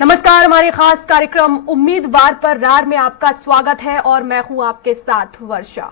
नमस्कार, हमारे खास कार्यक्रम उम्मीदवार पर रार में आपका स्वागत है और मैं हूं आपके साथ वर्षा।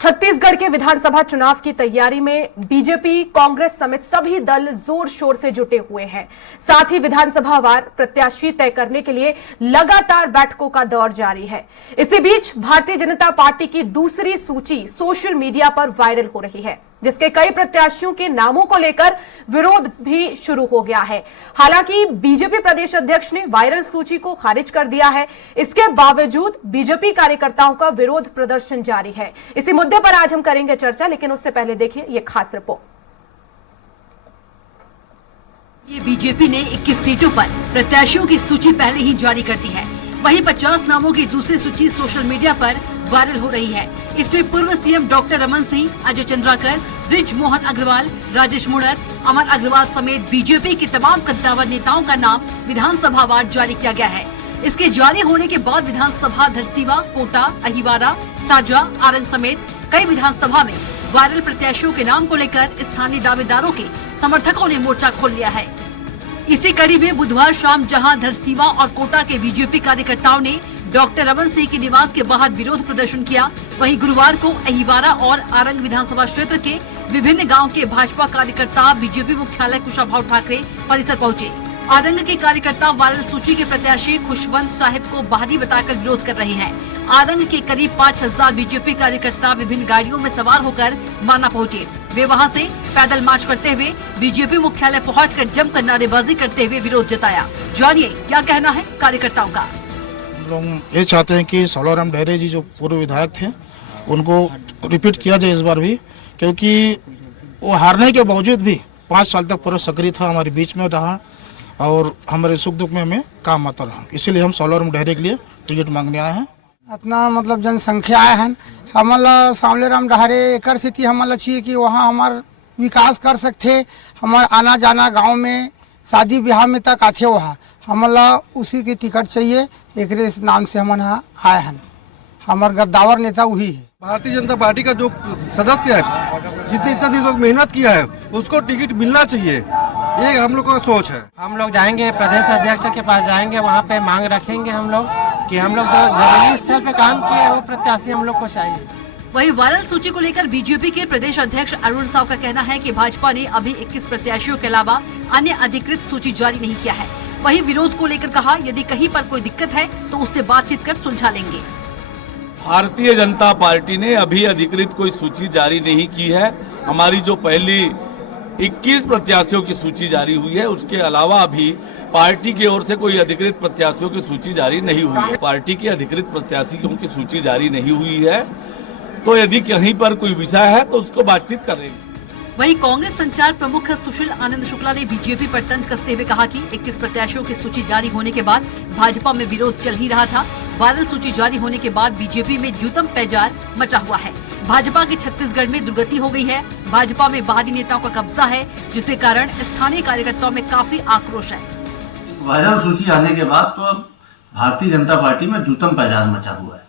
छत्तीसगढ़ के विधानसभा चुनाव की तैयारी में बीजेपी, कांग्रेस समेत सभी दल जोर शोर से जुटे हुए हैं। साथ ही विधानसभावार प्रत्याशी तय करने के लिए लगातार बैठकों का दौर जारी है। इसी बीच भारतीय जनता पार्टी की दूसरी सूची सोशल मीडिया पर वायरल हो रही है, जिसके कई प्रत्याशियों के नामों को लेकर विरोध भी शुरू हो गया है। हालांकि बीजेपी प्रदेश अध्यक्ष ने वायरल सूची को खारिज कर दिया है। इसके बावजूद बीजेपी कार्यकर्ताओं का विरोध प्रदर्शन जारी है। इसी मुद्दे पर आज हम करेंगे चर्चा, लेकिन उससे पहले देखिए ये खास रिपोर्ट। ये बीजेपी ने 21 सीटों पर प्रत्याशियों की सूची पहले ही जारी कर दी है। वहीं 50 नामों की दूसरी सूची सोशल मीडिया पर वायरल हो रही है। इसमें पूर्व सीएम डॉक्टर रमन सिंह, अजय चंद्राकर, ब्रिज मोहन अग्रवाल, राजेश मुणत, अमर अग्रवाल समेत बीजेपी के तमाम कद्दावर नेताओं का नाम विधानसभा वार जारी किया गया है। इसके जारी होने के बाद विधानसभा धरसीवा, कोटा, अहिवारा, साजा, आरंग समेत कई विधानसभा में वायरल प्रत्याशियों के नाम को लेकर स्थानीय दावेदारों के समर्थकों ने मोर्चा खोल लिया है। इसी कड़ी में बुधवार शाम जहां धरसीवा और कोटा के बीजेपी कार्यकर्ताओं ने डॉक्टर रमन सिंह के निवास के बाहर विरोध प्रदर्शन किया, वहीं गुरुवार को अहिवारा और आरंग विधानसभा क्षेत्र के विभिन्न गांव के भाजपा कार्यकर्ता बीजेपी मुख्यालय कुशाभाऊ ठाकरे परिसर पहुंचे। आरंग के कार्यकर्ता वायरल सूची के प्रत्याशी खुशवंत साहिब को बाहरी बताकर विरोध कर रहे हैं। आरंग के करीब 5000 बीजेपी कार्यकर्ता विभिन्न गाड़ियों में सवार होकर माना पहुंचे। वे वहां से पैदल मार्च करते हुए बीजेपी मुख्यालय पहुंचकर जमकर नारेबाजी करते हुए विरोध जताया। जानिए क्या कहना है कार्यकर्ताओं का। हम लोग ये चाहते हैं कि सौलाराम डहरे जी जो पूर्व विधायक थे उनको रिपीट किया जाए इस बार भी, क्योंकि वो हारने के बावजूद भी 5 साल तक पूरा सक्रिय था, हमारे बीच में रहा और हमारे सुख दुख में हमें काम आता रहा। इसीलिए हम सौलाराम डहरे के लिए टिकट मांगने आए हैं। इतना मतलब जनसंख्या आए हैं, हमला सावलेराम डहरे एक स्थिति हमला चाहिए कि वहाँ हमार विकास कर सकते, हमार आना जाना गांव में शादी ब्याह में तक आते वहाँ हमला उसी की टिकट चाहिए। एक नाम से हम आए हैं, हमार गद्दावर नेता वही है। भारतीय जनता पार्टी का जो सदस्य है, जितनी इतना दिन लोग मेहनत किया है उसको टिकट मिलना चाहिए, ये हम लोग का सोच है। हम लोग जाएंगे प्रदेश अध्यक्ष के पास जाएंगे, वहाँ पे मांग रखेंगे हम लोग कि हम लोग जो जमीनी स्तर पे काम किए वो प्रत्याशी हम लोग को चाहिए। वहीं वायरल सूची को लेकर बीजेपी के प्रदेश अध्यक्ष अरुण साव का कहना है कि भाजपा ने अभी 21 प्रत्याशियों के अलावा अन्य अधिकृत सूची जारी नहीं किया है। वहीं विरोध को लेकर कहा, यदि कहीं पर कोई दिक्कत है तो उससे बातचीत कर सुलझा लेंगे। भारतीय जनता पार्टी ने अभी अधिकृत कोई सूची जारी नहीं की है। हमारी जो पहली 21 प्रत्याशियों की सूची जारी हुई है, उसके अलावा अभी पार्टी की ओर से कोई अधिकृत प्रत्याशियों की सूची जारी नहीं हुई है। पार्टी के अधिकृत प्रत्याशियों की सूची जारी नहीं हुई है, तो यदि कहीं पर कोई विषय है तो उसको बातचीत करेंगे। वहीं कांग्रेस संचार प्रमुख सुशील आनंद शुक्ला ने बीजेपी पर तंज कसते हुए कहा कि 21 प्रत्याशियों की सूची जारी होने के बाद भाजपा में विरोध चल ही रहा था। वायरल सूची जारी होने के बाद बीजेपी में जूतम पैजार मचा हुआ है। भाजपा की छत्तीसगढ़ में दुर्गति हो गई है। भाजपा में बाहरी नेताओं का कब्जा है, जिसके कारण स्थानीय कार्यकर्ताओं में काफी आक्रोश है। वायरल सूची आने के बाद तो भारतीय जनता पार्टी में जूतम पैजार मचा हुआ है।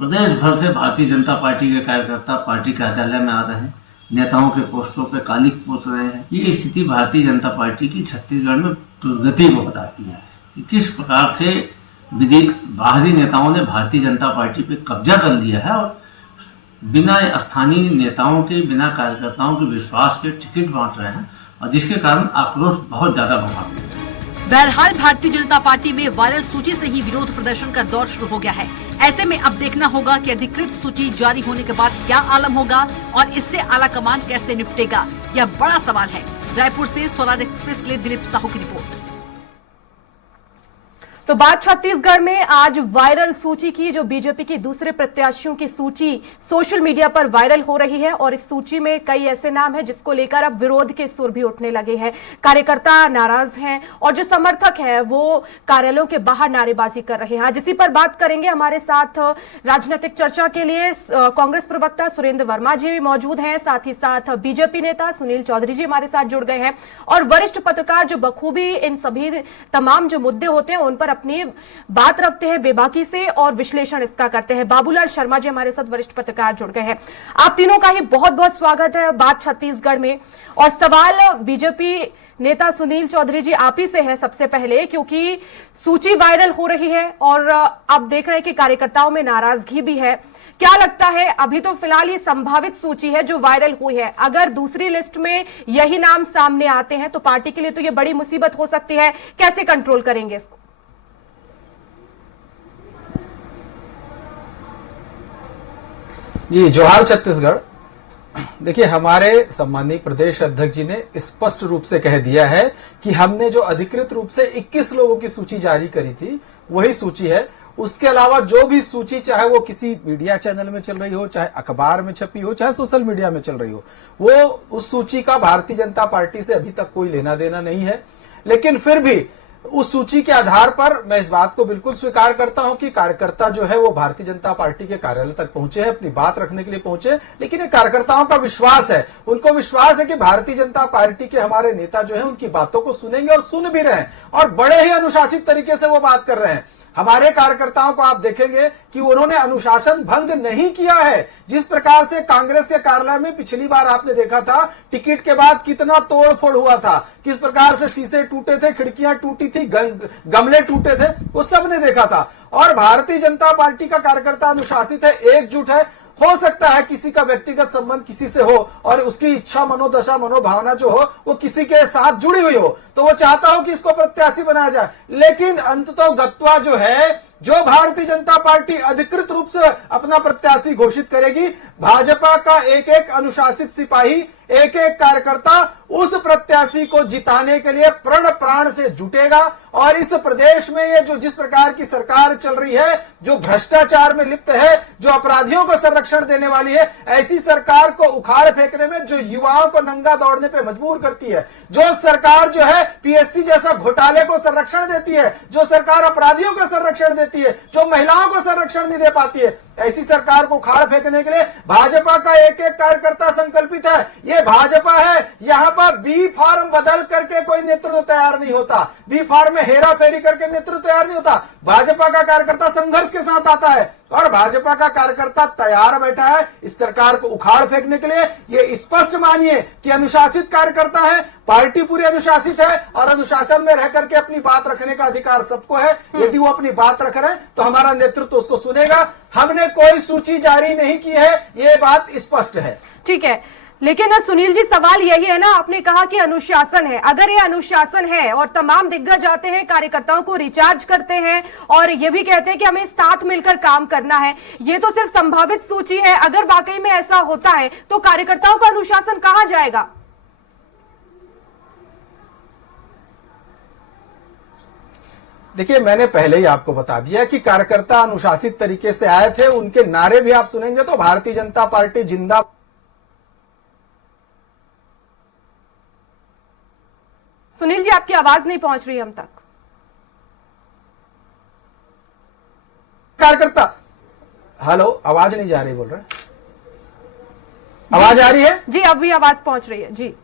प्रदेश भर से भारतीय जनता पार्टी के कार्यकर्ता पार्टी कार्यालय में आ रहे हैं, नेताओं के पोस्टरों पे कालिख पोत रहे हैं। ये स्थिति भारतीय जनता पार्टी की छत्तीसगढ़ में दुर्गति को बताती है कि किस प्रकार से बाहरी नेताओं ने भारतीय जनता पार्टी पे कब्जा कर लिया है और बिना स्थानीय नेताओं के, बिना कार्यकर्ताओं के विश्वास के टिकट बांट रहे हैं, और जिसके कारण आक्रोश बहुत ज्यादा बढ़ा। बहरहाल भारतीय जनता पार्टी में वायरल सूची से ही विरोध प्रदर्शन का दौर शुरू हो गया है। ऐसे में अब देखना होगा कि अधिकृत सूची जारी होने के बाद क्या आलम होगा और इससे आलाकमान कैसे निपटेगा, यह बड़ा सवाल है। रायपुर से स्वराज एक्सप्रेस के लिए दिलीप साहू की रिपोर्ट। तो बात छत्तीसगढ़ में आज वायरल सूची की, जो बीजेपी की दूसरे प्रत्याशियों की सूची सोशल मीडिया पर वायरल हो रही है और इस सूची में कई ऐसे नाम हैं जिसको लेकर अब विरोध के सुर भी उठने लगे हैं। कार्यकर्ता नाराज हैं और जो समर्थक हैं वो कार्यालयों के बाहर नारेबाजी कर रहे हैं। आज इसी पर बात करेंगे। हमारे साथ राजनीतिक चर्चा के लिए कांग्रेस प्रवक्ता सुरेंद्र वर्मा जी भी मौजूद हैं, साथ ही साथ बीजेपी नेता सुनील चौधरी जी हमारे साथ जुड़ गए हैं और वरिष्ठ पत्रकार जो बखूबी इन सभी तमाम जो मुद्दे होते हैं उन पर अपनी बात रखते हैं बेबाकी से और विश्लेषण इसका करते हैं। बाबूलाल शर्मा जी हमारे साथ वरिष्ठ पत्रकार जुड़ गए हैं। आप तीनों का ही बहुत बहुत स्वागत है। बात छत्तीसगढ़ में और सवाल बीजेपी नेता सुनील चौधरी जी आप ही से है सबसे पहले, क्योंकि सूची वायरल हो रही है और आप देख रहे हैं कि कार्यकर्ताओं में नाराजगी भी है। क्या लगता है, अभी तो फिलहाल ये संभावित सूची है जो वायरल हुई है, अगर दूसरी लिस्ट में यही नाम सामने आते हैं तो पार्टी के लिए तो ये बड़ी मुसीबत हो सकती है, कैसे कंट्रोल करेंगे इसको? जी जोहार छत्तीसगढ़। देखिए, हमारे सम्मानित प्रदेश अध्यक्ष जी ने स्पष्ट रूप से कह दिया है कि हमने जो अधिकृत रूप से 21 लोगों की सूची जारी करी थी वही सूची है। उसके अलावा जो भी सूची, चाहे वो किसी मीडिया चैनल में चल रही हो, चाहे अखबार में छपी हो, चाहे सोशल मीडिया में चल रही हो, वो उस सूची का भारतीय जनता पार्टी से अभी तक कोई लेना देना नहीं है। लेकिन फिर भी उस सूची के आधार पर मैं इस बात को बिल्कुल स्वीकार करता हूं कि कार्यकर्ता जो है वो भारतीय जनता पार्टी के कार्यालय तक पहुंचे हैं, अपनी बात रखने के लिए पहुंचे। लेकिन ये कार्यकर्ताओं का विश्वास है, उनको विश्वास है कि भारतीय जनता पार्टी के हमारे नेता जो है उनकी बातों को सुनेंगे और सुन भी रहे हैं और बड़े ही अनुशासित तरीके से वो बात कर रहे हैं। हमारे कार्यकर्ताओं को आप देखेंगे कि उन्होंने अनुशासन भंग नहीं किया है। जिस प्रकार से कांग्रेस के कार्यालय में पिछली बार आपने देखा था, टिकट के बाद कितना तोड़फोड़ हुआ था, किस प्रकार से शीशे टूटे थे, खिड़कियां टूटी थी, गमले टूटे थे, वो सब ने देखा था। और भारतीय जनता पार्टी का कार्यकर्ता अनुशासित है, एकजुट है। हो सकता है किसी का व्यक्तिगत संबंध किसी से हो और उसकी इच्छा, मनोदशा, मनोभावना जो हो वो किसी के साथ जुड़ी हुई हो, तो वो चाहता हो कि इसको प्रत्याशी बनाया जाए। लेकिन अंततः गत्वा जो है, जो भारतीय जनता पार्टी अधिकृत रूप से अपना प्रत्याशी घोषित करेगी, भाजपा का एक एक अनुशासित सिपाही, एक एक कार्यकर्ता उस प्रत्याशी को जिताने के लिए प्रण प्राण से जुटेगा। और इस प्रदेश में ये जो जिस प्रकार की सरकार चल रही है, जो भ्रष्टाचार में लिप्त है, जो अपराधियों को संरक्षण देने वाली है, ऐसी सरकार को उखाड़ फेंकने में, जो युवाओं को नंगा दौड़ने पे मजबूर करती है, जो सरकार जो है पीएससी जैसा घोटाले को संरक्षण देती है, जो सरकार अपराधियों को संरक्षण देती है, जो महिलाओं को संरक्षण नहीं दे पाती है, ऐसी सरकार को उखाड़ फेंकने के लिए भाजपा का एक एक कार्यकर्ता संकल्पित है। ये भाजपा है, यहाँ पर बी फार्म बदल करके कोई नेतृत्व तैयार नहीं होता, बी फार्म में हेरा फेरी करके नेतृत्व तैयार नहीं होता। भाजपा का कार्यकर्ता संघर्ष के साथ आता है और भाजपा का कार्यकर्ता तैयार बैठा है इस सरकार को उखाड़ फेंकने के लिए। ये स्पष्ट मानिए कि अनुशासित कार्यकर्ता है, पार्टी पूरी अनुशासित है और अनुशासन में रह करके अपनी बात रखने का अधिकार सबको है। यदि वो अपनी बात रख रहे हैं तो हमारा नेतृत्व उसको सुनेगा। हमने कोई सूची जारी नहीं की है, ये बात स्पष्ट है। ठीक है, लेकिन सुनील जी सवाल यही है ना, आपने कहा कि अनुशासन है, अगर ये अनुशासन है और तमाम दिग्गज आते हैं, कार्यकर्ताओं को रिचार्ज करते हैं और ये भी कहते हैं कि हमें साथ मिलकर काम करना है, ये तो सिर्फ संभावित सूची है। अगर वाकई में ऐसा होता है तो कार्यकर्ताओं का अनुशासन कहां जाएगा? देखिए, मैंने पहले ही आपको बता दिया कि कार्यकर्ता अनुशासित तरीके से आए थे। उनके नारे भी आप सुनेंगे तो भारतीय जनता पार्टी जिंदा। सुनील जी आपकी आवाज नहीं पहुंच रही हम तक। कार्यकर्ता, हेलो, आवाज नहीं जा रही, बोल रहे, आवाज आ रही है? जी अभी आवाज पहुंच रही है। जी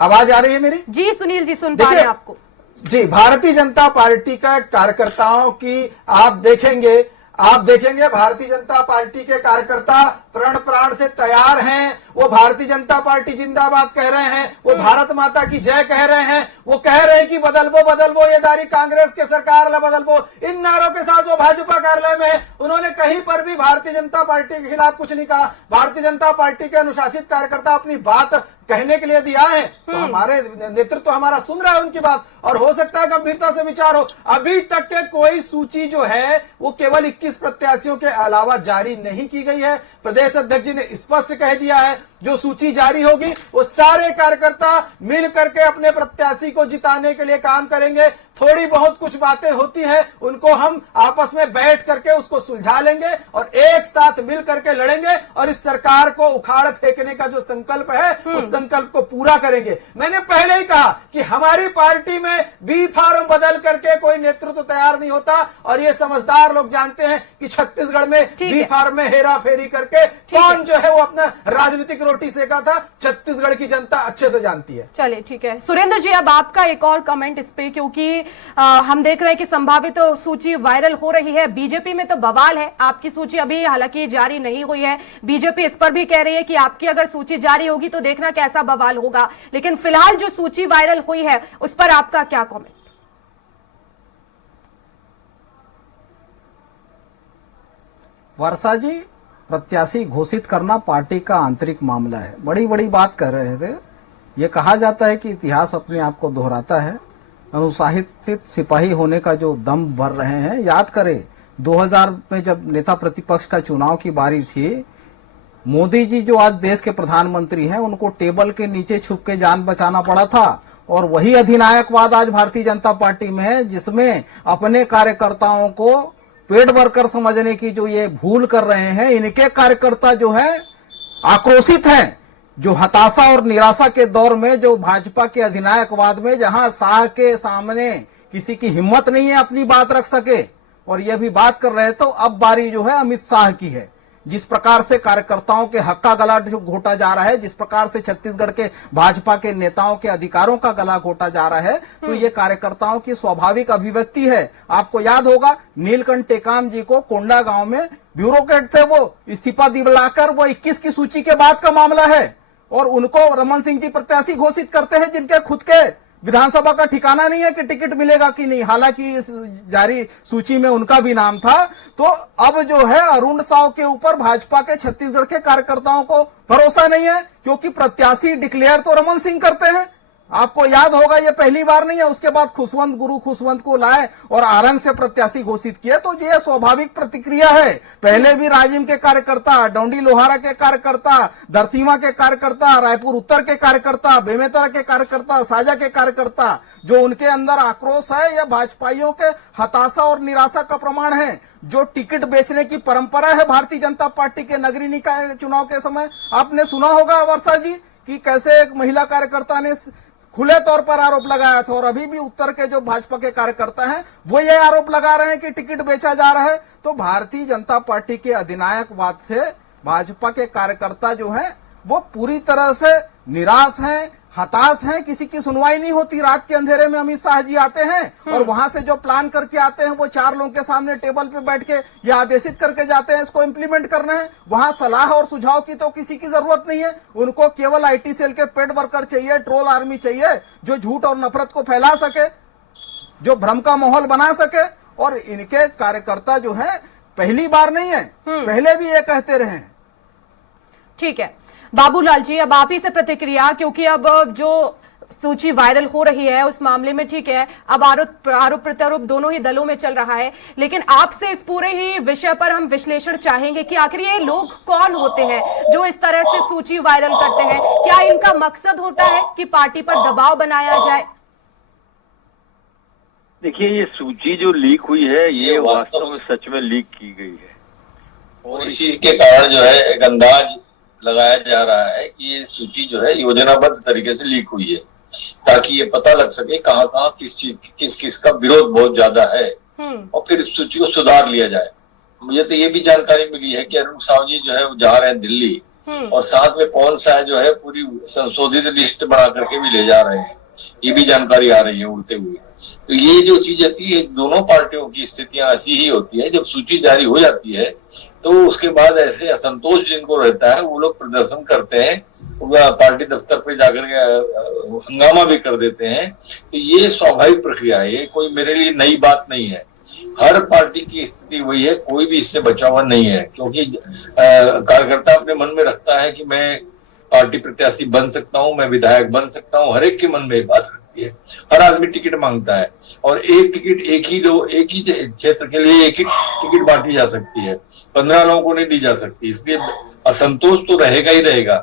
आवाज आ रही है मेरी? जी सुनील जी सुन पा रहे हैं आपको। जी, भारतीय जनता पार्टी का कार्यकर्ताओं की आप देखेंगे भारतीय जनता पार्टी के कार्यकर्ता प्रण प्राण से तैयार हैं। वो भारतीय जनता पार्टी जिंदाबाद कह रहे हैं, वो भारत माता की जय कह रहे हैं, वो कह रहे हैं कि बदलबो ये दारी कांग्रेस के सरकार ला बदलबो। इन नारों के साथ वो भाजपा कार्यालय में उन्होंने कहीं पर भी भारतीय जनता पार्टी के खिलाफ कुछ नहीं कहा। भारतीय जनता पार्टी के अनुशासित कार्यकर्ता अपनी बात कहने के लिए दिया है तो हमारे नेतृत्व हमारा सुन रहा है उनकी बात, और हो सकता है गंभीरता से विचार हो। अभी तक के कोई सूची जो है वो केवल 21 प्रत्याशियों के अलावा जारी नहीं की गई है। प्रदेश अध्यक्ष जी ने स्पष्ट कह दिया है जो सूची जारी होगी वो सारे कार्यकर्ता मिल करके अपने प्रत्याशी को जिताने के लिए काम करेंगे। थोड़ी बहुत कुछ बातें होती हैं, उनको हम आपस में बैठ करके उसको सुलझा लेंगे और एक साथ मिल करके लड़ेंगे और इस सरकार को उखाड़ फेंकने का जो संकल्प है उस संकल्प को पूरा करेंगे। मैंने पहले ही कहा कि हमारी पार्टी में बी फार्म बदल करके कोई नेतृत्व तैयार नहीं होता और ये समझदार लोग जानते हैं कि छत्तीसगढ़ में बी फार्म में हेरा फेरी करके कौन जो है वो अपना राजनीतिक रोटी सेका था, छत्तीसगढ़ की जनता अच्छे से जानती है। चलिए ठीक है सुरेंद्र जी, अब आपका एक और कमेंट इस पे, क्योंकि हम देख रहे हैं कि संभावित सूची वायरल हो रही है। बीजेपी में तो बवाल है, आपकी सूची अभी हालांकि जारी नहीं हुई है। बीजेपी इस पर भी कह रही है कि आपकी अगर सूची जारी होगी तो देखना कैसा बवाल होगा, लेकिन फिलहाल जो सूची वायरल हुई है उस पर आपका क्या कमेंट? वर्षा जी, प्रत्याशी घोषित करना पार्टी का आंतरिक मामला है। बड़ी बड़ी बात कर रहे थे। ये कहा जाता है कि इतिहास अपने आप को दोहराता है। अनुशासित सिपाही होने का जो दम भर रहे हैं, याद करें 2000 में जब नेता प्रतिपक्ष का चुनाव की बारी थी, मोदी जी जो आज देश के प्रधानमंत्री हैं, उनको टेबल के नीचे छुप के जान बचाना पड़ा था। और वही अधिनायकवाद आज भारतीय जनता पार्टी में है, जिसमें अपने कार्यकर्ताओं को पेड वर्कर समझने की जो ये भूल कर रहे हैं, इनके कार्यकर्ता जो है आक्रोशित हैं। जो हताशा और निराशा के दौर में, जो भाजपा के अधिनायकवाद में, जहां शाह के सामने किसी की हिम्मत नहीं है अपनी बात रख सके, और ये भी बात कर रहे, तो अब बारी जो है अमित शाह की है। जिस प्रकार से कार्यकर्ताओं के हक का गला घोटा जा रहा है, जिस प्रकार से छत्तीसगढ़ के भाजपा के नेताओं के अधिकारों का गला घोटा जा रहा है, तो ये कार्यकर्ताओं की स्वाभाविक अभिव्यक्ति है। आपको याद होगा नीलकंठ टेकाम जी को कोंडा गांव में ब्यूरोक्रेट थे, वो इस्तीफा दिलाकर, वो 21 की सूची के बाद का मामला है, और उनको रमन सिंह जी प्रत्याशी घोषित करते हैं, जिनके खुद के विधानसभा का ठिकाना नहीं है कि टिकट मिलेगा कि नहीं। हालांकि इस जारी सूची में उनका भी नाम था। तो अब जो है अरुण साव के ऊपर भाजपा के छत्तीसगढ़ के कार्यकर्ताओं को भरोसा नहीं है, क्योंकि प्रत्याशी डिक्लेयर तो रमन सिंह करते हैं। आपको याद होगा ये पहली बार नहीं है, उसके बाद गुरु खुशवंत को लाए और आरंग से प्रत्याशी घोषित किए। तो ये स्वाभाविक प्रतिक्रिया है। पहले भी राजिम के कार्यकर्ता, डोंडी लोहारा के कार्यकर्ता, दरसीमा के कार्यकर्ता, रायपुर उत्तर के कार्यकर्ता, बेमेतरा के कार्यकर्ता, साजा के कार्यकर्ता, जो उनके अंदर आक्रोश है, यह भाजपाइयों के हताशा और निराशा का प्रमाण है। जो टिकट बेचने की परंपरा है भारतीय जनता पार्टी के नगरीय निकाय चुनाव के समय, आपने सुना होगा वर्षा जी कि कैसे एक महिला कार्यकर्ता ने खुले तौर पर आरोप लगाया था, और अभी भी उत्तर के जो भाजपा के कार्यकर्ता हैं वो ये आरोप लगा रहे हैं कि टिकट बेचा जा रहा है। तो भारतीय जनता पार्टी के अधिनायकवाद से भाजपा के कार्यकर्ता जो हैं वो पूरी तरह से निराश हैं, हताश हैं। किसी की सुनवाई नहीं होती। रात के अंधेरे में अमित शाह जी आते हैं और वहां से जो प्लान करके आते हैं वो 4 लोगों के सामने टेबल पे बैठ के ये आदेशित करके जाते हैं इसको इम्प्लीमेंट करना है। वहां सलाह और सुझाव की तो किसी की जरूरत नहीं है। उनको केवल आईटी सेल के पेड वर्कर चाहिए, ट्रोल आर्मी चाहिए, जो झूठ और नफरत को फैला सके, जो भ्रम का माहौल बना सके। और इनके कार्यकर्ता जो है पहली बार नहीं है, पहले भी ये कहते रहे हैं। ठीक है बाबूलाल जी, अब आप ही से प्रतिक्रिया, क्योंकि अब जो सूची वायरल हो रही है उस मामले में, ठीक है, अब आरोप प्रत्यारोप दोनों ही दलों में चल रहा है, लेकिन आपसे इस पूरे ही विषय पर हम विश्लेषण चाहेंगे कि आखिर ये लोग कौन होते हैं जो इस तरह से सूची वायरल करते हैं। क्या इनका मकसद होता है कि पार्टी पर दबाव बनाया जाए? देखिए, ये सूची जो लीक हुई है ये वास्तव में सच में लीक की गई है, और इसी के कारण जो है एक अंदाज लगाया जा रहा है कि ये सूची जो है योजनाबद्ध तरीके से लीक हुई है, ताकि ये पता लग सके कहाँ कहाँ किस किस का विरोध बहुत ज्यादा है, और फिर इस सूची को सुधार लिया जाए। मुझे तो ये भी जानकारी मिली है कि अरुण साव जी जो है वो जा रहे हैं दिल्ली, और साथ में पवन शाह जो है पूरी संशोधित लिस्ट बना करके भी ले जा रहे हैं। ये भी जानकारी आ रही है उड़ते हुए। तो ये जो चीज होती है, दोनों पार्टियों की स्थितियां ऐसी ही होती है। जब सूची जारी हो जाती है तो उसके बाद ऐसे असंतोष जिनको रहता है वो लोग प्रदर्शन करते हैं, पार्टी दफ्तर पे जाकर के हंगामा भी कर देते हैं। तो ये स्वाभाविक प्रक्रिया है, ये कोई मेरे लिए नई बात नहीं है। हर पार्टी की स्थिति वही है, कोई भी इससे बचा हुआ नहीं है, क्योंकि कार्यकर्ता अपने मन में रखता है कि मैं पार्टी प्रत्याशी बन सकता हूँ, मैं विधायक बन सकता हूँ। हर एक के मन में बात रहती है। हर आदमी टिकट मांगता है, और एक टिकट एक ही क्षेत्र के लिए एक ही टिकट बांटी जा सकती है, 15 लोगों को नहीं दी जा सकती। इसलिए असंतोष तो रहेगा ही रहेगा।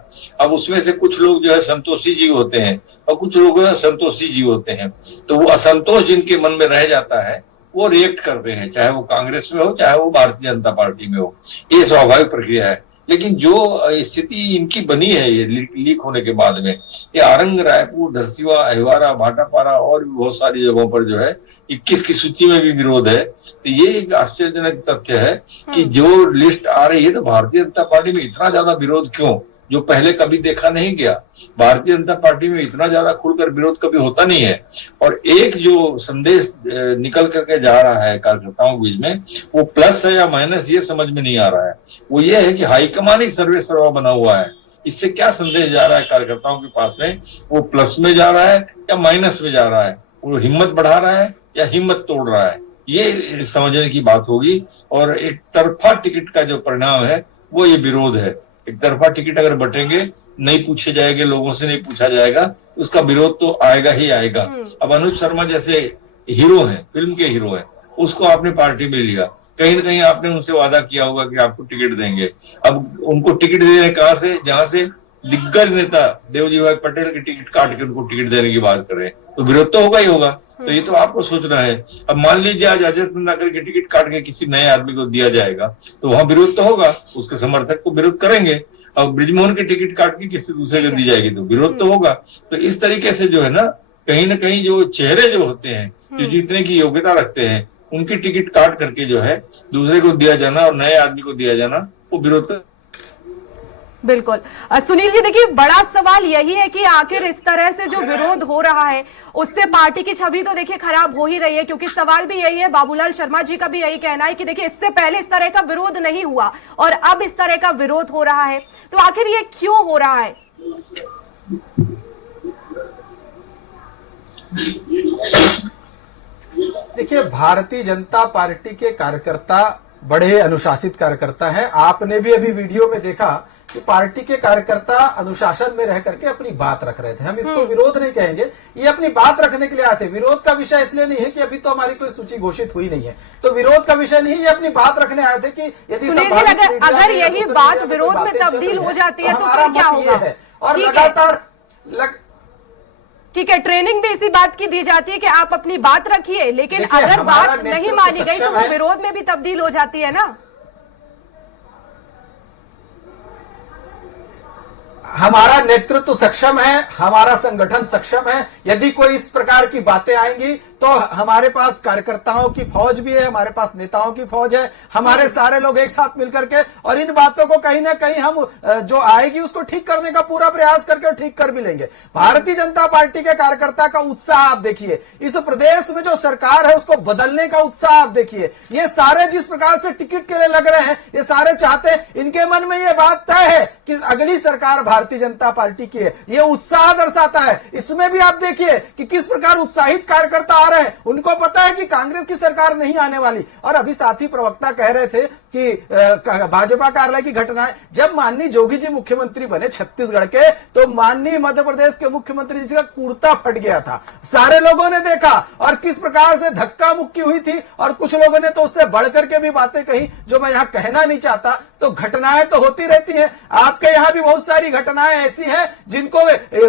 अब उसमें से कुछ लोग जो है संतोषी जीव होते हैं और कुछ लोग असंतोषी जीव होते हैं। तो वो असंतोष जिनके मन में रह जाता है वो रिएक्ट करते हैं, चाहे वो कांग्रेस में हो चाहे वो भारतीय जनता पार्टी में हो। ये स्वाभाविक प्रक्रिया है। लेकिन जो स्थिति इनकी बनी है ये लीक होने के बाद में, ये आरंग, रायपुर, धरसीवा, अहिवारा, भाटापारा और भी बहुत सारी जगहों पर जो है 21 की सूची में भी विरोध है। तो ये एक आश्चर्यजनक तथ्य है कि जो लिस्ट आ रही है तो भारतीय जनता पार्टी में इतना ज्यादा विरोध क्यों? जो पहले कभी देखा नहीं गया। भारतीय जनता पार्टी में इतना ज्यादा खुलकर विरोध कभी होता नहीं है। और एक जो संदेश निकल करके जा रहा है कार्यकर्ताओं के बीच में, वो प्लस है या माइनस ये समझ में नहीं आ रहा है। वो ये है कि हाईकमान ही सर्वे सर्वा बना हुआ है। इससे क्या संदेश जा रहा है कार्यकर्ताओं के पास में? वो प्लस में जा रहा है या माइनस में जा रहा है? वो हिम्मत बढ़ा रहा है या हिम्मत तोड़ रहा है? ये समझने की बात होगी। और एक तरफा टिकट का जो परिणाम है वो ये विरोध है। एक तरफा टिकट अगर बटेंगे, नहीं पूछे जाएंगे, लोगों से नहीं पूछा जाएगा, उसका विरोध तो आएगा ही आएगा। अब अनुज शर्मा जैसे हीरो हैं, फिल्म के हीरो हैं, उसको आपने पार्टी में लिया, कहीं ना कहीं आपने उनसे वादा किया होगा कि आपको टिकट देंगे। अब उनको टिकट देने कहां से, जहां से दिग्गज नेता देवजी भाई पटेल की टिकट काट के उनको टिकट देने की बात कर रहे हैं, तो विरोध तो होगा ही होगा। तो ये तो आपको सोचना है। अब मान लीजिए आज अजय नंदाकर की टिकट काट के किसी नए आदमी को दिया जाएगा, तो वहां विरोध तो होगा, उसके समर्थक को विरोध करेंगे। अब ब्रिजमोहन की टिकट काट के किसी दूसरे को दी जाएगी तो विरोध तो होगा। तो इस तरीके से जो है ना, कहीं जो चेहरे जो होते हैं, जो जीतने की योग्यता रखते हैं, उनकी टिकट काट करके जो है दूसरे को दिया जाना और नए आदमी को दिया जाना, वो विरोध। बिल्कुल। सुनील जी, देखिए बड़ा सवाल यही है कि आखिर इस तरह से जो विरोध हो रहा है उससे पार्टी की छवि तो देखिए खराब हो ही रही है, क्योंकि सवाल भी यही है, बाबूलाल शर्मा जी का भी यही कहना है कि देखिए इससे पहले इस तरह का विरोध नहीं हुआ और अब इस तरह का विरोध हो रहा है, तो आखिर ये क्यों हो रहा है? देखिए, भारतीय जनता पार्टी के कार्यकर्ता बड़े अनुशासित कार्यकर्ता हैं। आपने भी अभी वीडियो में देखा कि पार्टी के कार्यकर्ता अनुशासन में रह करके अपनी बात रख रहे थे। हम इसको विरोध नहीं कहेंगे, ये अपनी बात रखने के लिए आते। विरोध का विषय इसलिए नहीं है कि अभी तो हमारी कोई सूची घोषित हुई नहीं है, तो विरोध का विषय नहीं, ये अपनी बात रखने आए थे कि यदि अगर यही बात विरोध में तब्दील हो जाती है तो फिर क्या होगा? और लगातार ठीक है, ट्रेनिंग भी इसी बात की दी जाती है कि आप अपनी बात रखिए, लेकिन अगर बात नहीं मानी गई तो वो विरोध में भी तब्दील हो जाती है ना। हमारा नेतृत्व सक्षम है, हमारा संगठन सक्षम है। यदि कोई इस प्रकार की बातें आएंगी तो हमारे पास कार्यकर्ताओं की फौज भी है, हमारे पास नेताओं की फौज है, हमारे सारे लोग एक साथ मिलकर के, और इन बातों को कहीं ना कहीं हम जो आएगी उसको ठीक करने का पूरा प्रयास करके ठीक कर भी लेंगे। भारतीय जनता पार्टी के कार्यकर्ता का उत्साह आप देखिए, इस प्रदेश में जो सरकार है उसको बदलने का उत्साह आप देखिए। ये सारे जिस प्रकार से टिकट के लिए लग रहे हैं, ये सारे चाहते हैं, इनके मन में ये बात तय है कि अगली सरकार भारतीय जनता पार्टी की है। ये उत्साह दर्शाता है। इसमें भी आप देखिए कि किस प्रकार उत्साहित कार्यकर्ता आ रहे हैं। उनको पता है कि कांग्रेस की सरकार नहीं आने वाली। और अभी साथी प्रवक्ता कह रहे थे कि भाजपा कार्यालय की घटनाएं, जब माननीय जोगी जी मुख्यमंत्री बने छत्तीसगढ़ के, तो माननीय मध्य प्रदेश के मुख्यमंत्री जी का कुर्ता फट गया था, सारे लोगों ने देखा, और किस प्रकार से धक्का मुक्की हुई थी। और कुछ लोगों ने तो उससे बढ़कर के भी बातें कही जो मैं यहां कहना नहीं चाहता। तो घटनाएं तो होती रहती हैं, आपके यहां भी बहुत सारी घटनाएं ऐसी हैं जिनको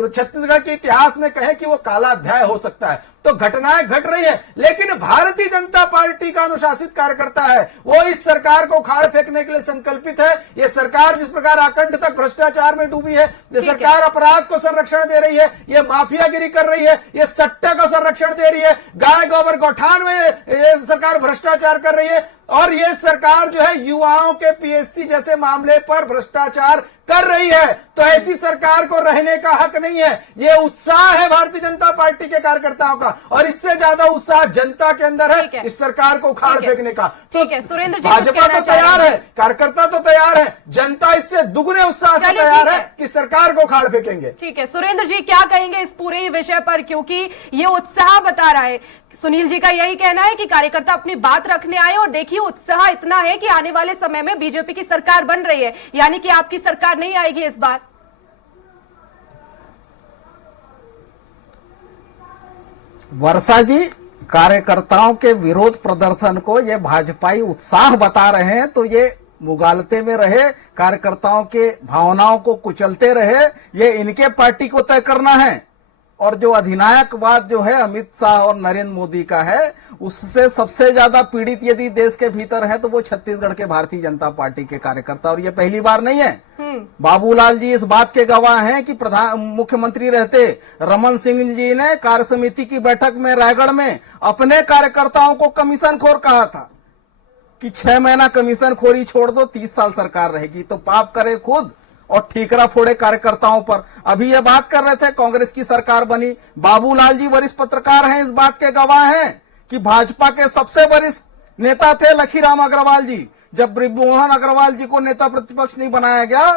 छत्तीसगढ़ के इतिहास में कहें कि वो काला अध्याय हो सकता है। तो घटनाएं घट रही है, लेकिन भारतीय जनता पार्टी का अनुशासित कार्यकर्ता है, वो इस सरकार को उखाड़ फेंकने के लिए संकल्पित है। ये सरकार जिस प्रकार आकंठ तक भ्रष्टाचार में डूबी है, ये सरकार अपराध को संरक्षण दे रही है, ये माफियागिरी कर रही है, ये सट्टे को संरक्षण दे रही है, गाय गोबर गौठान में ये सरकार भ्रष्टाचार कर रही है। और ये सरकार जो है युवाओं के पीएससी जैसे मामले पर भ्रष्टाचार कर रही है। तो ऐसी सरकार को रहने का हक नहीं है। ये उत्साह है भारतीय जनता पार्टी के कार्यकर्ताओं का, और इससे ज्यादा उत्साह जनता के अंदर है इस सरकार को उखाड़ फेंकने का। तो सुरेंद्र जी, भाजपा तो तैयार है, कार्यकर्ता तो तैयार है, जनता इससे दुगने उत्साह से तैयार है कि सरकार को उखाड़ फेंकेंगे। ठीक है, सुरेंद्र जी क्या कहेंगे इस पूरे ही विषय पर, क्योंकि ये उत्साह बता रहा है। सुनील जी का यही कहना है कि कार्यकर्ता अपनी बात रखने आए, और देखिए उत्साह इतना है कि आने वाले समय में बीजेपी की सरकार बन रही है, यानी कि आपकी सरकार नहीं आएगी इस बार। वर्षा जी, कार्यकर्ताओं के विरोध प्रदर्शन को ये भाजपाई उत्साह बता रहे हैं, तो ये मुगालते में रहे, कार्यकर्ताओं के भावनाओं को कुचलते रहे, ये इनके पार्टी को तय करना है। और जो अधिनायकवाद जो है अमित शाह और नरेंद्र मोदी का है, उससे सबसे ज्यादा पीड़ित यदि देश के भीतर है तो वो छत्तीसगढ़ के भारतीय जनता पार्टी के कार्यकर्ता। और ये पहली बार नहीं है। बाबूलाल जी इस बात के गवाह हैं कि मुख्यमंत्री रहते रमन सिंह जी ने कार्य समिति की बैठक में रायगढ़ में अपने कार्यकर्ताओं को कमीशन खोर कहा था कि 6 महीना कमीशन खोरी छोड़ दो, 30 साल सरकार रहेगी। तो पाप करे खुद और ठीकरा फोड़े कार्यकर्ताओं पर। अभी ये बात कर रहे थे कांग्रेस की सरकार बनी, बाबूलाल जी वरिष्ठ पत्रकार हैं, इस बात के गवाह हैं कि भाजपा के सबसे वरिष्ठ नेता थे लखीराम अग्रवाल जी। जब ब्रिजमोहन अग्रवाल जी को नेता प्रतिपक्ष नहीं बनाया गया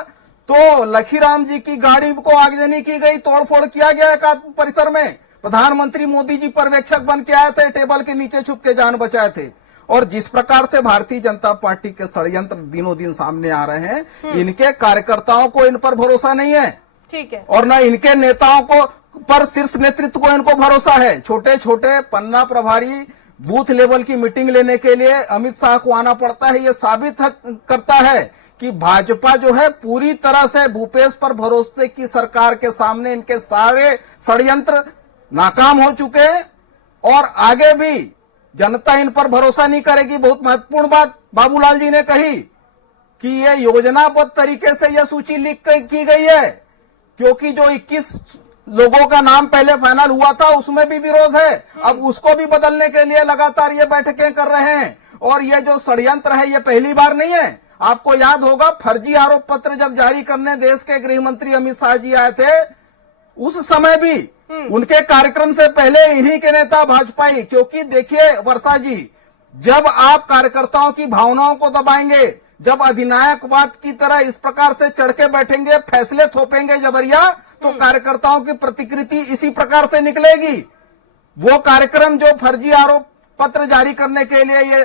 तो लखीराम जी की गाड़ी को आगजनी की गई, तोड़फोड़ किया गया एकात्म परिसर में। प्रधानमंत्री मोदी जी पर्यवेक्षक बन के आए थे, टेबल के नीचे छुप के जान बचाए थे। और जिस प्रकार से भारतीय जनता पार्टी के षड्यंत्र दिनों दिन सामने आ रहे हैं, इनके कार्यकर्ताओं को इन पर भरोसा नहीं है, ठीक है, और न इनके नेताओं को पर शीर्ष नेतृत्व को इनको भरोसा है। छोटे छोटे पन्ना प्रभारी बूथ लेवल की मीटिंग लेने के लिए अमित शाह को आना पड़ता है। ये साबित करता है कि भाजपा जो है पूरी तरह से भूपेश पर भरोसे की सरकार के सामने इनके सारे षड्यंत्र नाकाम हो चुके हैं और आगे भी जनता इन पर भरोसा नहीं करेगी। बहुत महत्वपूर्ण बात बाबूलाल जी ने कही कि ये योजनाबद्ध तरीके से यह सूची लीक की गई है, क्योंकि जो 21 लोगों का नाम पहले फाइनल हुआ था उसमें भी विरोध है। अब उसको भी बदलने के लिए लगातार ये बैठकें कर रहे हैं। और ये जो षड्यंत्र है ये पहली बार नहीं है। आपको याद होगा फर्जी आरोप पत्र जब जारी करने देश के गृह मंत्री अमित शाह जी आए थे, उस समय भी उनके कार्यक्रम से पहले इन्हीं के नेता भाजपाई, क्योंकि देखिए वर्षा जी, जब आप कार्यकर्ताओं की भावनाओं को दबाएंगे, जब अधिनायकवाद की तरह इस प्रकार से चढ़ के बैठेंगे, फैसले थोपेंगे जबरिया, तो कार्यकर्ताओं की प्रतिकृति इसी प्रकार से निकलेगी। वो कार्यक्रम जो फर्जी आरोप पत्र जारी करने के लिए ये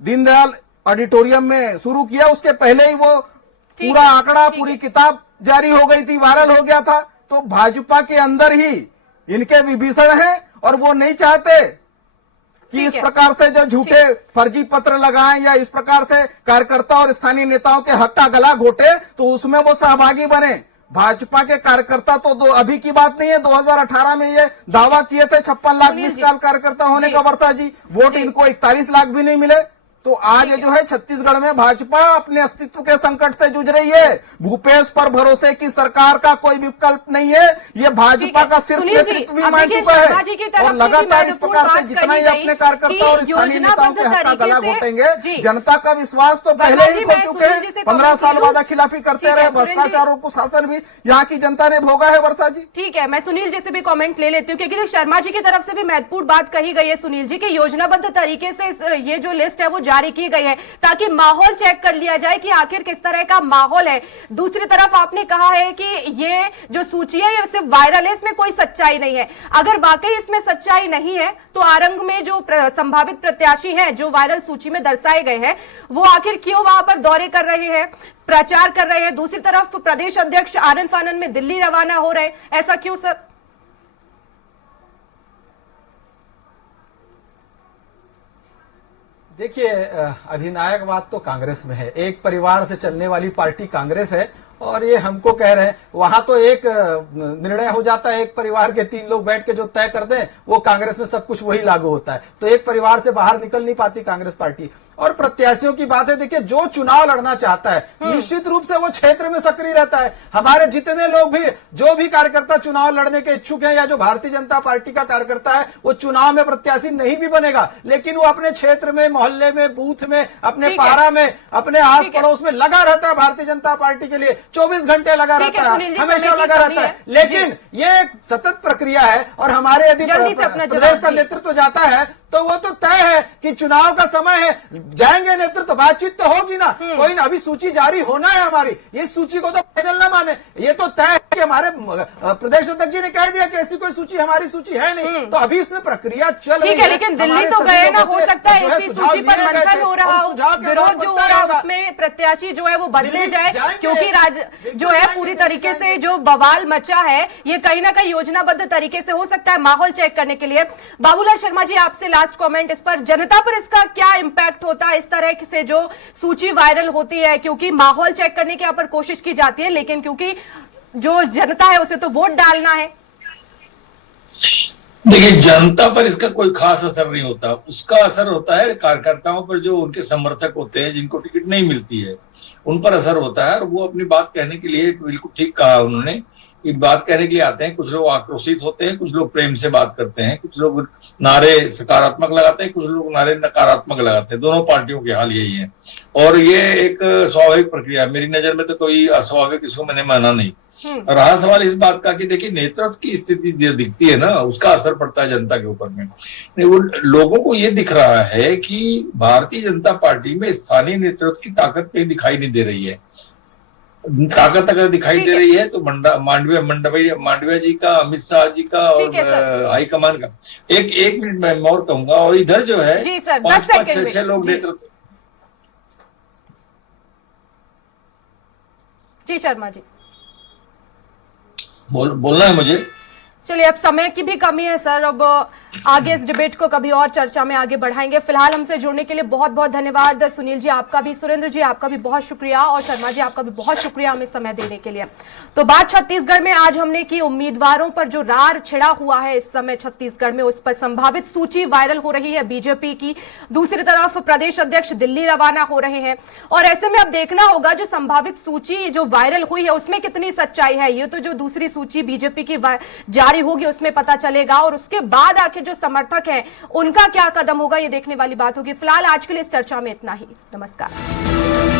दीनदयाल ऑडिटोरियम में शुरू किया, उसके पहले ही वो पूरा आंकड़ा, पूरी किताब जारी हो गई थी, वायरल हो गया था। तो भाजपा के अंदर ही इनके विभीषण हैं और वो नहीं चाहते कि इस प्रकार से जो झूठे फर्जी पत्र लगाएं या इस प्रकार से कार्यकर्ता और स्थानीय नेताओं के हक का गला घोटे, तो उसमें वो सहभागी बने। भाजपा के कार्यकर्ता तो अभी की बात नहीं है, 2018 में ये दावा किए थे 56 लाख मिस कॉल कार्यकर्ता होने का वर्षा जी, वोट इनको 41 लाख भी नहीं मिले। तो आज जो है छत्तीसगढ़ में भाजपा अपने अस्तित्व के संकट से जूझ रही है। भूपेश पर भरोसे की सरकार का कोई विकल्प नहीं है, ये भाजपा का शीर्ष नेतृत्व भी मान चुका है। और लगातार इस प्रकार से जितना ही अपने कार्यकर्ता और स्थानीय नेताओं के हक का गला घोटेंगे, जनता का विश्वास तो पहले ही खो चुके हैं। 15 साल वादा खिलाफी करते रहे, भ्रष्टाचारों को शासन भी यहाँ की जनता ने भोगा है वर्षा जी। ठीक है, मैं सुनील जी से भी कमेंट ले लेती हूँ, क्योंकि शर्मा जी की तरफ से भी महत्वपूर्ण बात कही गई है सुनील जी की योजनाबद्ध तरीके से ये जो लिस्ट है वो जारी की गई है ताकि माहौल चेक कर लिया जाए कि आखिर किस तरह का माहौल है। दूसरी तरफ आपने कहा है कि ये जो सूची है ये सिर्फ वायरल है, इसमें कोई सच्चाई नहीं है। अगर वाकई इसमें सच्चाई नहीं है तो आरंग में जो संभावित प्रत्याशी हैं जो वायरल सूची में दर्शाए गए हैं वो आखिर क्यों वहां पर दौरे कर रहे हैं, प्रचार कर रहे हैं? दूसरी तरफ प्रदेश अध्यक्ष आनन फानन में दिल्ली रवाना हो रहे हैं, ऐसा क्यों सर? देखिए, अधिनायकवाद तो कांग्रेस में है, एक परिवार से चलने वाली पार्टी कांग्रेस है। और ये हमको कह रहे हैं वहां तो एक निर्णय हो जाता है, एक परिवार के 3 लोग बैठ के जो तय कर दें वो कांग्रेस में सब कुछ वही लागू होता है। तो एक परिवार से बाहर निकल नहीं पाती कांग्रेस पार्टी। और प्रत्याशियों की बात है, देखिए जो चुनाव लड़ना चाहता है निश्चित रूप से वो क्षेत्र में सक्रिय रहता है। हमारे जितने लोग भी, जो भी कार्यकर्ता चुनाव लड़ने के इच्छुक हैं या जो भारतीय जनता पार्टी का कार्यकर्ता है, वो चुनाव में प्रत्याशी नहीं भी बनेगा, लेकिन वो अपने क्षेत्र में, मोहल्ले में, बूथ में, अपने पारा में, अपने आस पड़ोस में लगा रहता है भारतीय जनता पार्टी के लिए। 24 घंटे लगा रहता है, हमेशा लगा रहता है। लेकिन ये एक सतत प्रक्रिया है और हमारे यदि प्रदेश का नेतृत्व जाता है तो वो तो तय है कि चुनाव का समय है, जाएंगे नेतृत्व, बातचीत तो होगी ना। कोई ना, अभी सूची जारी होना है हमारी, इस सूची को तो फाइनल ना माने। ये तो तय है कि हमारे प्रदेश अध्यक्ष जी ने कह दिया कि ऐसी कोई सूची हमारी सूची है नहीं, तो अभी इसमें प्रक्रिया चल रही है। ठीक है, लेकिन दिल्ली तो गए ना, हो सकता है इसी सूची पर मंथन हो रहा हो, विरोध जो हो रहा है उसमें प्रत्याशी जो है वो बदले जाए, क्योंकि जो है पूरी तरीके से जो बवाल मचा है ये कहीं ना कहीं योजनाबद्ध तरीके से हो सकता है माहौल चेक करने के लिए। बाबूलाल शर्मा जी, आपसे लास्ट कमेंट इस पर, जनता पर इसका क्या इंपैक्ट होता है इस तरह से जो सूची वायरल होती है? क्योंकि माहौल चेक करने की यहाँ पर कोशिश की जाती है, लेकिन क्योंकि जो जनता है उसे तो वोट डालना है। देखिए, जनता पर इसका कोई खास असर नहीं होता, उसका असर होता है कार्यकर्ताओं पर, जो उनके समर्थक होते हैं जिनको टिकट नहीं मिलती है उन पर असर होता है। और वो अपनी बात कहने के लिए बिल्कुल ठीक कहा उन्होंने ये बात कहने के लिए आते हैं, कुछ लोग आक्रोशित होते हैं, कुछ लोग प्रेम से बात करते हैं, कुछ लोग नारे सकारात्मक लगाते हैं, कुछ लोग नारे नकारात्मक लगाते हैं। दोनों पार्टियों के हाल यही है और ये एक स्वाभाविक प्रक्रिया है। मेरी नजर में तो कोई अस्वाभाविक इसको मैंने माना नहीं। रहा सवाल इस बात का कि देखिए नेतृत्व की स्थिति जो दिखती है ना, उसका असर पड़ता है जनता के ऊपर में। वो लोगों को ये दिख रहा है कि भारतीय जनता पार्टी में स्थानीय नेतृत्व की ताकत कहीं दिखाई नहीं दे रही है। ताकत अगर दिखाई दे रही है तो मांडविया जी का, अमित शाह जी का और हाईकमान का। एक मिनट मैं और कहूंगा, और इधर जो है 5-6 लोग नेतृत्व। जी शर्मा जी बोलना है मुझे। चलिए, अब समय की भी कमी है सर, अब आगे इस डिबेट को कभी और चर्चा में आगे बढ़ाएंगे। फिलहाल हमसे जुड़ने के लिए बहुत बहुत धन्यवाद। सुनील जी आपका भी, सुरेंद्र जी आपका भी बहुत शुक्रिया और शर्मा जी आपका भी बहुत शुक्रिया हमें समय देने के लिए। तो बात छत्तीसगढ़ में आज हमने की उम्मीदवारों पर जो रार छिड़ा हुआ है इस समय छत्तीसगढ़ में, उस पर संभावित सूची वायरल हो रही है बीजेपी की। दूसरी तरफ प्रदेश अध्यक्ष दिल्ली रवाना हो रहे हैं और ऐसे में अब देखना होगा जो संभावित सूची जो वायरल हुई है उसमें कितनी सच्चाई है। ये तो जो दूसरी सूची बीजेपी की जारी होगी उसमें पता चलेगा और उसके बाद आखिर जो समर्थक हैं उनका क्या कदम होगा ये देखने वाली बात होगी। फिलहाल आज के लिए इस चर्चा में इतना ही। नमस्कार।